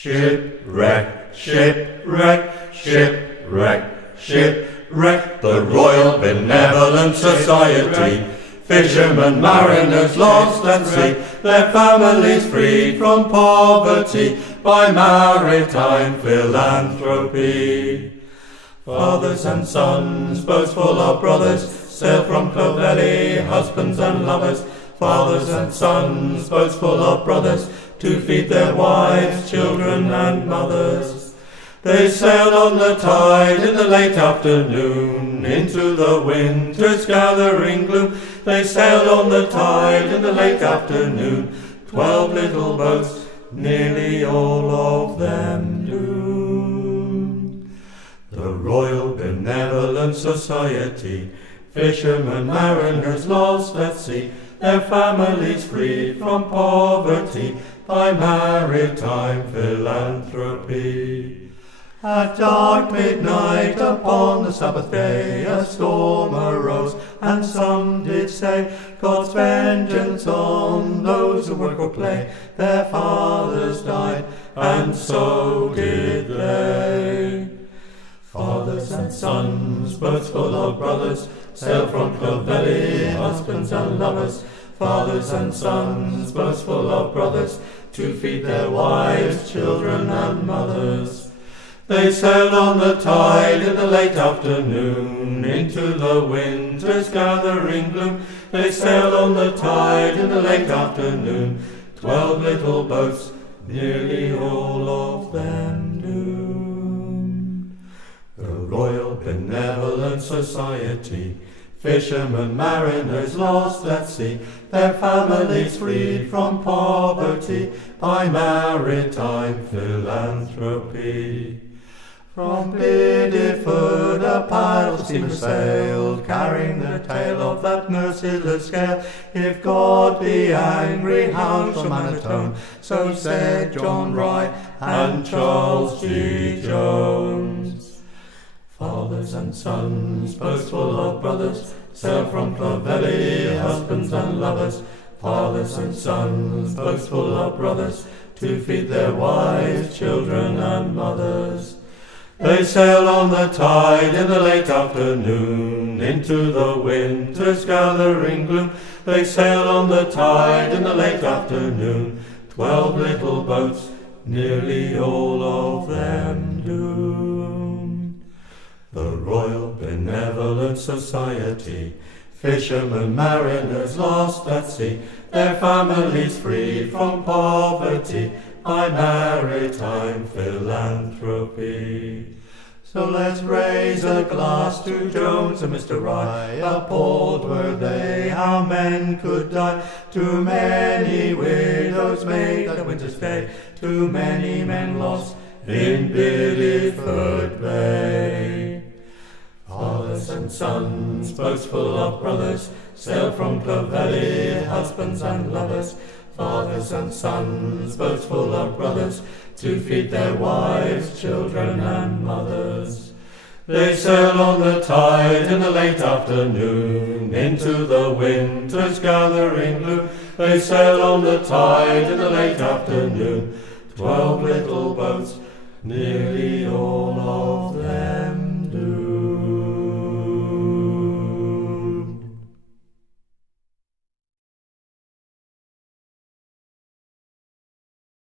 Shipwreck, shipwreck, shipwreck, shipwreck, the Royal Benevolent Society. Fishermen, mariners lost at sea, their families freed from poverty by maritime philanthropy. Fathers and sons, boats full of brothers, sail from Clovelly, husbands and lovers. Fathers and sons, boats full of brothers, to feed their wives, children and mothers. They sailed on the tide in the late afternoon, into the winter's gathering gloom. They sailed on the tide in the late afternoon, 12 little boats, nearly all of them doomed. The Royal Benevolent Society, fishermen, mariners lost at sea, their families freed from poverty by maritime philanthropy. At dark midnight upon the Sabbath day a storm arose, and some did say, God's vengeance on those who work or play. Their fathers died, and so did they. Fathers and sons, boats full of brothers, sail from Clovelly, husbands and lovers. Fathers and sons, boats full of brothers, to feed their wives, children and mothers. They sailed on the tide in the late afternoon, into the winter's gathering gloom. They sailed on the tide in the late afternoon, 12 little boats, nearly all of them doomed. The Royal Benevolent Society, fishermen, mariners lost at sea, their families freed from poverty by maritime philanthropy. From Bideford a pile of steamers sailed, carrying the tale of that merciless gale. If God be angry, how shall man atone? So said John Roy and Charles G. Jones. Fathers and sons, boats full of brothers, sail from Clovelly, husbands and lovers. Fathers and sons, boats full of brothers, to feed their wives, children and mothers. They sailed on the tide in the late afternoon, into the winter's gathering gloom. They sailed on the tide in the late afternoon, 12 little boats, nearly all of them doomed. The Royal Benevolent Society, fishermen, mariners lost at sea, their families freed from poverty by maritime philanthropy. So let's raise a glass to Jones and Mr. Rye. Appalled were they how men could die. Too many widows made that winter's day, too many men lost in Bideford Bay. Fathers and sons, boats full of brothers, sail from Clovelly, husbands and lovers. Fathers and sons, boats full of brothers, to feed their wives, children and mothers. They sailed on the tide in the late afternoon, into the winter's gathering gloom. They sailed on the tide in the late afternoon, 12 little boats, nearly all of them